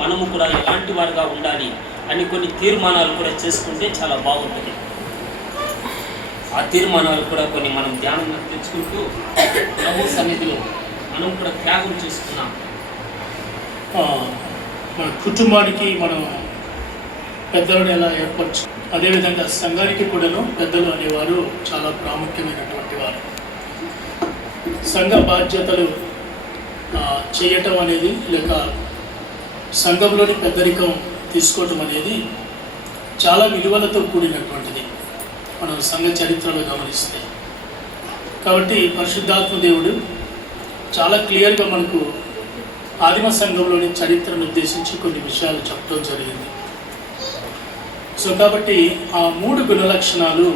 మనము కూడా ఎలాంటి వారుగా ఉండాలి అని కొన్ని తీర్మానాలు కూడా చేసుకుంటే చాలా బాగుంటుంది. ఆ తీర్మానాలు కూడా కొన్ని మనం ధ్యానంగా తెచ్చుకుంటూ ప్రభు సన్నిధిలో మనం కూడా త్యాగం చేసుకున్నాం. మన కుటుంబానికి మనం పెద్దలను ఎలా ఏర్పరచు, అదేవిధంగా సంఘానికి కూడాను పెద్దలు అనేవారు చాలా ప్రాముఖ్యమైనటువంటి వారు. సంఘ బాధ్యతలు చేయటం అనేది లేక సంఘంలోని పెద్దరికం తీసుకోవటం అనేది చాలా విలువలతో కూడినటువంటిది మనం సంఘ చరిత్రలో గమనిస్తే. కాబట్టి పరిశుద్ధాత్మ దేవుడు చాలా క్లియర్గా మనకు ఆదిమ సంఘంలోని చరిత్రను ఉద్దేశించి కొన్ని విషయాలు చెప్పడం జరిగింది. సో కాబట్టి ఆ 3 గుణ లక్షణాలు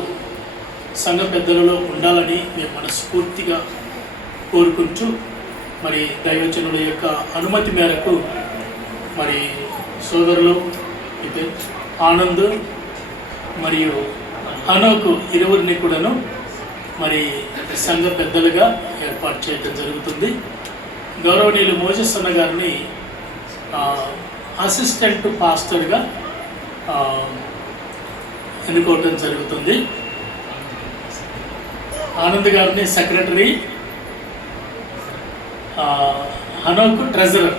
సంఘ పెద్దలలో ఉండాలని మేము మనస్ఫూర్తిగా కోరుకుంటూ మరి దైవజనుల యొక్క అనుమతి మేరకు మరి సోదరులు అయితే ఆనంద్ మరియు హనోకు ఇరువురిని కూడాను మరి సంఘ పెద్దలుగా ఏర్పాటు చేయడం జరుగుతుంది. గౌరవనీయులు మోజెస్ అన్న గారిని అసిస్టెంట్ పాస్టర్గా ఎన్నుకోవడం జరుగుతుంది. ఆనంద్ గారిని సెక్రటరీ, హనోకు ట్రెజరర్.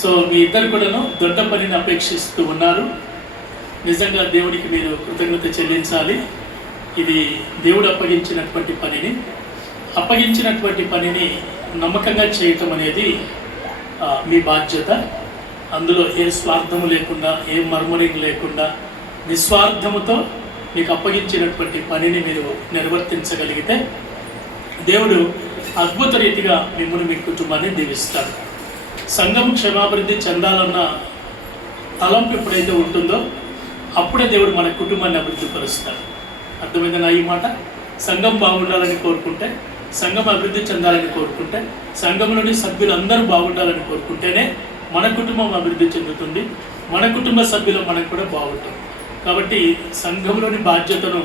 సో మీ ఇద్దరు కూడాను దొడ్డ పనిని అపేక్షిస్తూ ఉన్నారు. నిజంగా దేవునికి మీరు కృతజ్ఞత చెల్లించాలి. ఇది దేవుడు అప్పగించినటువంటి పనిని నమ్మకంగా చేయటం అనేది మీ బాధ్యత. అందులో ఏ స్వార్థము లేకుండా, ఏ మర్మరింగ్ లేకుండా, నిస్వార్థముతో మీకు అప్పగించినటువంటి పనిని మీరు నిర్వర్తించగలిగితే దేవుడు అద్భుత రీతిగా మిమ్మల్ని మీ కుటుంబాన్ని దీవిస్తాడు. సంఘం క్షేమాభివృద్ధి చెందాలన్న తలంపు ఎప్పుడైతే ఉంటుందో అప్పుడే దేవుడు మన కుటుంబాన్ని అభివృద్ధి పరుస్తాడు. అర్థమైందా ఈ మాట? సంఘం బాగుండాలని కోరుకుంటే, సంఘం అభివృద్ధి చెందాలని కోరుకుంటే, సంఘంలోని సభ్యులందరూ బాగుండాలని కోరుకుంటేనే మన కుటుంబం అభివృద్ధి చెందుతుంది, మన కుటుంబ సభ్యులు మనకు కూడా బాగుంటుంది. కాబట్టి సంఘంలోని బాధ్యతను,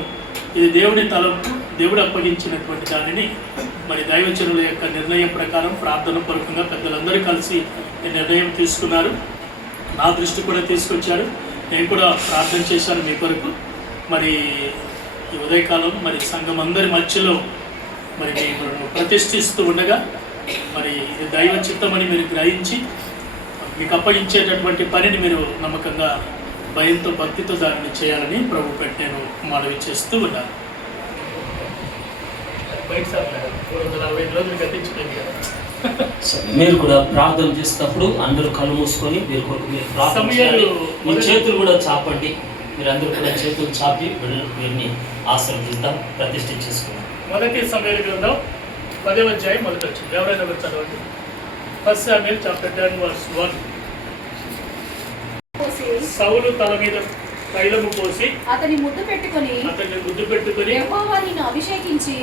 ఇది దేవుడి తలంపు, దేవుడు అప్పగించినటువంటి దానిని మరి దైవజనుల యొక్క నిర్ణయం ప్రకారం ప్రార్థన పూర్వకంగా పెద్దలందరూ కలిసి ఈ నిర్ణయం తీసుకున్నారు. నా దృష్టి కూడా తీసుకొచ్చారు. నేను కూడా ప్రార్థన చేశాను మీ కొరకు. మరి ఈ ఉదయకాలం మరి సంఘం అందరి మధ్యలో మరి మేము ప్రతిష్ఠిస్తూ ఉండగా మరి ఇది దైవ చిత్తమని మీరు గ్రహించి మీకు అప్పగించేటటువంటి పనిని మీరు నమ్మకంగా భయంతో భక్తితో దానిని చేయాలని ప్రభు పెట్టి నేను మనవి చేస్తూ ఉన్నాను. మీరు కూడా ప్రార్థన చేసేటప్పుడు అందరూ కళ్ళు మూసుకొని మీరు ప్రార్థన చేయాలి. మీ చేతులు కూడా చాపండి. మీరందరూ కూడా చేతులు చాపి వీరిని ఆశీర్వదిద్దాం, ప్రతిష్ఠించేసుకున్నాం. మొదటి సమయాల గ్రంథం 10వ అధ్యాయం మొదటి వచ్చింది. ఎవరైనా మీరు చదవండి. 1 Samuel chapter 10 verse 1. సౌలు తల మీద తైలము పోసి అతని ముద్దు పెట్టుకొని యెహోవా నిన్ను అభిషేకించి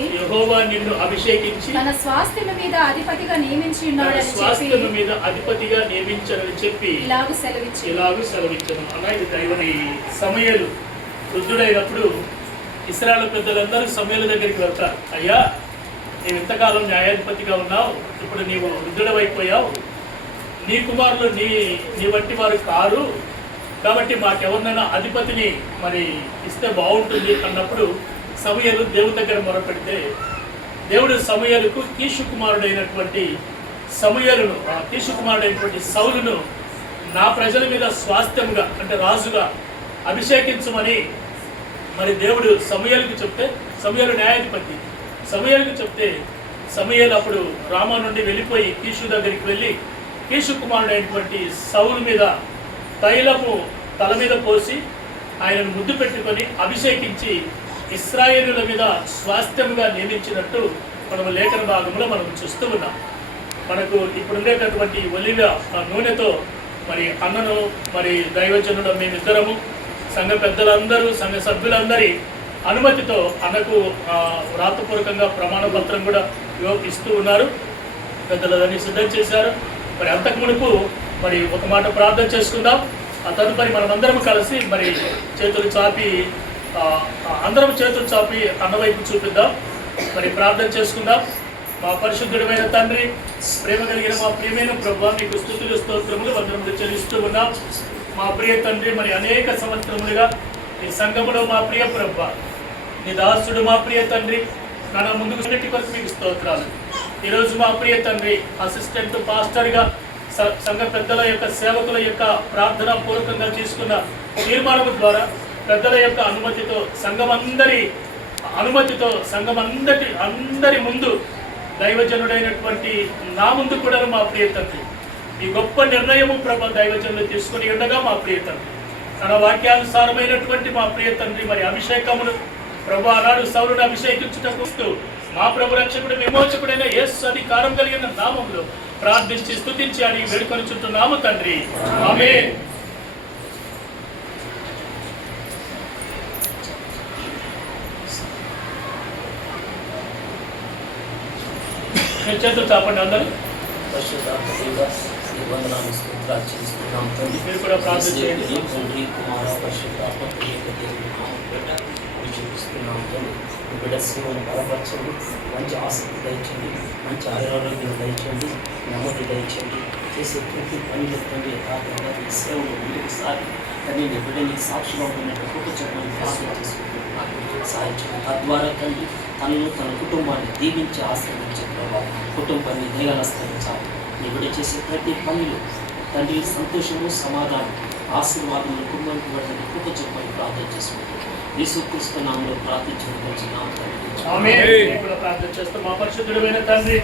తన స్వాస్థ్యము మీద అధిపతిగా నియమించాడని చెప్పి ఇలాగు సెలవిచ్చాను. అలా ఇది దైవని. సమయలు వృద్ధుడైనప్పుడు ఇశ్రాయేలు పెద్దలందరూ సమయల దగ్గరికి వెళ్తారు. అయ్యా, నీవు ఇంతకాలం న్యాయాధిపతిగా ఉన్నావు, ఇప్పుడు నీవు వృద్ధుడవైపోయావు, నీ కుమారులు నీ వంటి వారు కారు, కాబట్టి మాకెవరినైనా అధిపతిని మరి ఇస్తే బాగుంటుంది అన్నప్పుడు సమయలు దేవుని దగ్గర మొరపెడితే దేవుడు సమయలకు కీషు కుమారుడైనటువంటి సౌలును నా ప్రజల మీద స్వాస్థ్యంగా అంటే రాజుగా అభిషేకించమని మరి దేవుడు సమయలకు చెప్తే, సమయలు న్యాయాధిపతి సమయలకు చెప్తే సమయలు అప్పుడు రామా నుండి వెళ్ళిపోయి కీషు దగ్గరికి వెళ్ళి కీషు కుమారుడైనటువంటి సౌలు మీద తైలము తల మీద పోసి ఆయనను ముద్దు పెట్టుకొని అభిషేకించి ఇశ్రాయేలుల మీద స్వాస్థ్యంగా నియమించినట్టు మనము లేఖన భాగంలో మనం చూస్తూ ఉన్నాం. మనకు ఇప్పుడు ఉండేటటువంటి ఒలివ నూనెతో మరి అన్నను మరి దైవజనుడు మేమిద్దరము సంఘ పెద్దలందరూ సంఘ సభ్యులందరి అనుమతితో అన్నకు వ్రాతపూర్వకంగా ప్రమాణ పత్రం కూడా ఇస్తూ ఉన్నారు. పెద్దలు దాన్ని సిద్ధం చేశారు. మరి అంతకు మునుపు మరి ఒక మాట ప్రార్థన చేసుకుందాం. ఆ తదుపరి మనమందరం కలిసి మరి చేతులు చాపి అందరం చేతులు చాపి అన్న వైపు చూపిద్దాం. మరి ప్రార్థన చేసుకుందాం. మా పరిశుద్ధుడమైన తండ్రి, ప్రేమ కలిగిన మా ప్రియమైన ప్రభువా, మీకు స్తుతులు స్తోత్రములు వందనములు చెల్లిస్తూ ఉన్నాం. మా ప్రియ తండ్రి, మరి అనేక సంవత్సరములుగా ఈ సంఘములో మా ప్రియ ప్రభువా, నీ దాసుడు మా ప్రియ తండ్రి నా ముందుకు కొరకు మీకు స్తోత్రాలు. ఈరోజు మా ప్రియ తండ్రి అసిస్టెంట్ పాస్టర్గా సంఘ పెద్దల యొక్క సేవకుల యొక్క ప్రార్థనా పూర్వకంగా తీసుకున్న తీర్మానం ద్వారా పెద్దల యొక్క అనుమతితో సంఘం అందరి ముందు దైవజనుడైనటువంటి నా ముందు కూడా మా ప్రియ తండ్రి ఈ గొప్ప నిర్ణయము ప్రభు దైవజనులు తీసుకుని ఉండగా మా ప్రియ తండ్రి తన వాక్యానుసారమైనటువంటి మా ప్రియ తండ్రి మరి అభిషేకమును ప్రభు ఆనాడు సౌరుని అభిషేకించుటకు మా ప్రభు రక్షకుడు విమోచకుడైన యేసు అధికారం కలిగిన నామములో ప్రార్థించి స్తుతించి అని వేడుకొని చుట్టున్నాము తండ్రి. ఆమేన్. చేతులు చాపండి అందరూ. మీరు కూడా ప్రార్థన చేయండి. బిడ్డ సేవను బలపరచండి, మంచి ఆసక్తి దయచండి, మంచి ఆరోగ్యం దయచండి, నెమ్మది దయచండి. చేసే ప్రతి పనిలో తండ్రి యథార్థంగా ఈ సేవను ముందుకు సాగి తండ్రి నీ బిడ్డని సాక్షిగా ఉన్నట్టు గొప్ప చెప్పని ప్రార్థన చేసుకుంటున్నాను. సాయించండి. తద్వారా తండ్రి తనను తన కుటుంబాన్ని దీవించి ఆశ్రయించే ప్రభావ కుటుంబాన్ని దయగలస్తరించాలి. నీ బిడ్డ చేసే ప్రతి పనిలో తండ్రి సంతోషము, సమాధానం, ఆశీర్వాదములు కుటుంబానికి పడిన గొప్ప చెప్పని ప్రార్థన చేసుకుంటున్నాను. యేసుక్రీస్తు నామములో ప్రార్థించుకుంటున్నాము తండ్రి. ప్రార్థన చేస్తాం. మా పరిశుద్ధుడైన తండ్రి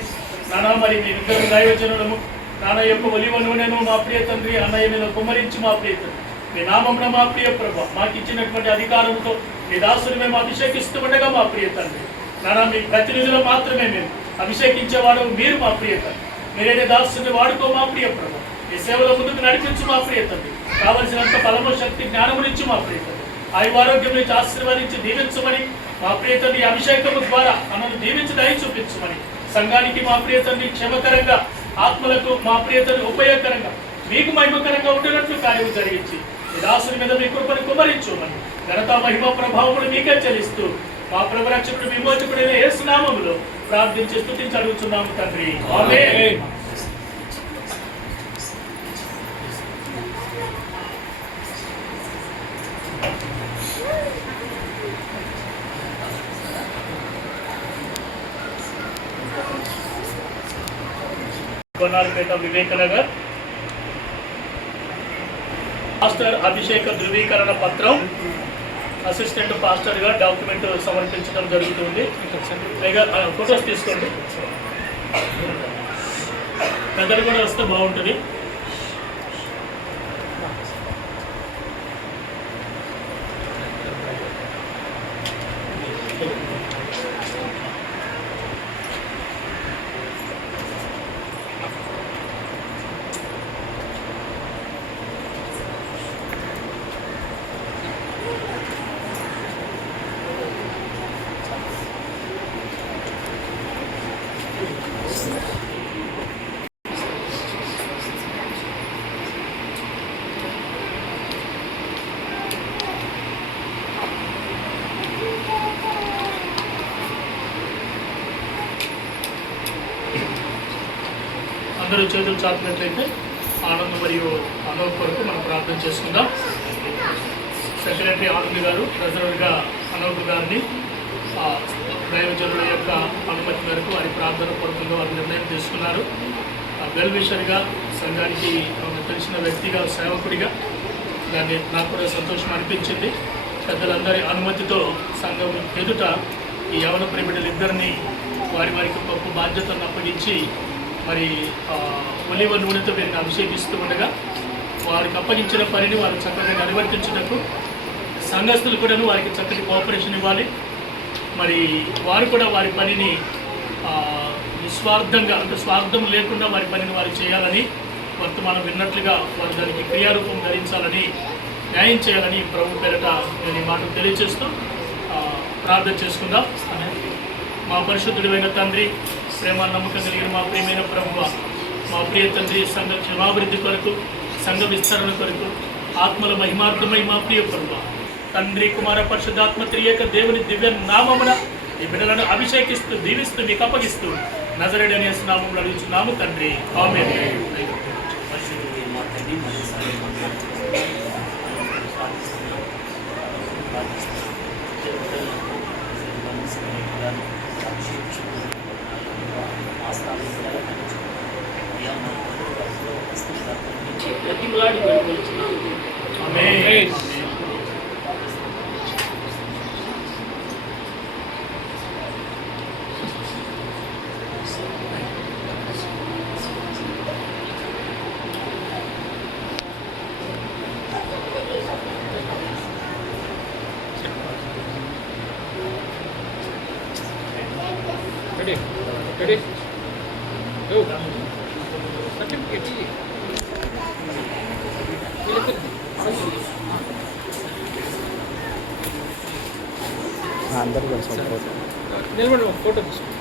నానా, మరి మీరిద్దరు దైవజనులము నాన్న యొక్క ఒలివ నూనెను మా ప్రియ తండ్రి అన్నయ్య మీద కుమ్మరించి మా ప్రియ తండ్రి మీ నామమున మా ప్రియ ప్రభు మాకు ఇచ్చినటువంటి అధికారంతో మీ దాసుని మేము అభిషేకిస్తూ ఉండగా మా ప్రియ తండ్రి నానా, మీ ప్రతినిధులు మాత్రమే మేము అభిషేకించేవాడు మీరు మా ప్రియ తండ్రి. మీరైతే దాసుని వాడుకో మా ప్రియ ప్రభు. మీ సేవల ముందుకు నడిపించు మా ప్రియ తండ్రి. కావలసినంత బలము, శక్తి, జ్ఞానమునిచ్చి మా ప్రియ తండ్రి. ఆయువారోగ్యం నుంచి ఆశీర్వదించి దీవించమని మా ప్రియ తండ్రి అభిషేకము ద్వారా మనల్ని దీవించి దయ చూపించమని సంఘానికి మా ప్రియ తండ్రి క్షేమకరంగా, ఆత్మలకు మా ప్రియ తండ్రి ఉపయోగకరంగా, మీకు మహిమకరంగా ఉండేటట్లు కార్యము జరిగించి ఈ దాసుని మీద మీ కృపను కుమరించుమని ఘనత, మహిమ, ప్రభావములు మీకే చెల్లిస్తూ మా ప్రభు రక్షకుడు విమోచకుడైన యేసు నామములో ప్రార్థించి స్తుతించి అడుగుతున్నాము తండ్రి. ఆమేన్. కొనాలిపేట వివేకనగర్ పాస్టర్ అభిషేక ధృవీకరణ పత్రం అసిస్టెంట్ పాస్టర్గా డాక్యుమెంట్ సమర్పించడం జరుగుతుంది. ఫొటోస్ తీసుకోండి. పెద్దలు కూడా వస్తే బాగుంటుంది. అందరూ చేతులు చాపినట్లయితే ఆనంద్ మరియు అనోక్ కొరకు మనం ప్రార్థన చేసుకుందాం. సెక్రటరీ ఆనంద్ గారు, ట్రెజరర్గా అనోక్ గారిని దైవజనుల యొక్క అనుమతి మేరకు వారి ప్రార్థన పూర్వకంగా వారి నిర్ణయం తీసుకున్నారు. వెల్ విషర్గా, సంఘానికి తెలిసిన వ్యక్తిగా, సేవకుడిగా దాన్ని నాకు కూడా సంతోషం అనిపించింది. పెద్దలందరి అనుమతితో సంఘం ఎదుట ఈ యవన ప్రేమికులిద్దరినీ వారికి గొప్ప బాధ్యతను అప్పగించి మరి ఒలివ నూనెతో వీరిని అభిషేకిస్తూ ఉండగా వారికి అప్పగించిన పనిని వారు చక్కగా నిర్వర్తించుటకు సంఘస్థులు కూడా వారికి చక్కటి కోఆపరేషన్ ఇవ్వాలి. మరి వారు కూడా వారి పనిని నిస్వార్థంగా, అంటే స్వార్థం లేకుండా వారి పనిని వారు చేయాలని, వర్తమానం విన్నట్లుగా వారు దానికి క్రియారూపం ధరించాలని, న్యాయం చేయాలని ప్రభు పేరట నేను ఈ మాటలు తెలియజేస్తూ ప్రార్థన చేసుకుందాం. మా పరిశుద్ధుడైన తండ్రి, ప్రేమ, నమ్మకం కలిగిన మా ప్రియమైన ప్రభువ, మా ప్రియ తండ్రి, సంఘ క్షేమాభివృద్ధి కొరకు, సంఘ విస్తరణ కొరకు, ఆత్మల మహిమార్థమై మా ప్రియ ప్రభువ, తండ్రి, కుమార, పరిశుద్ధాత్మ త్రియేక దేవుని దివ్య నామమున ఈ బిడ్డలను అభిషేకిస్తూ, దీవిస్తూ, మీకు అప్పగిస్తూ నజరేయుడైన యేసు నామములో అడుగుచున్నాము తండ్రి, ఆమేన్. పరిశుద్ధుడు మా తండ్రి మరోసారి ప్రతిలాడి పెట్టుకొచ్చున్నాము. ఆమేన్. Ready? Go. Certificate. అందరూ కలిసి నిలబడి ఫోటో తీసుకో.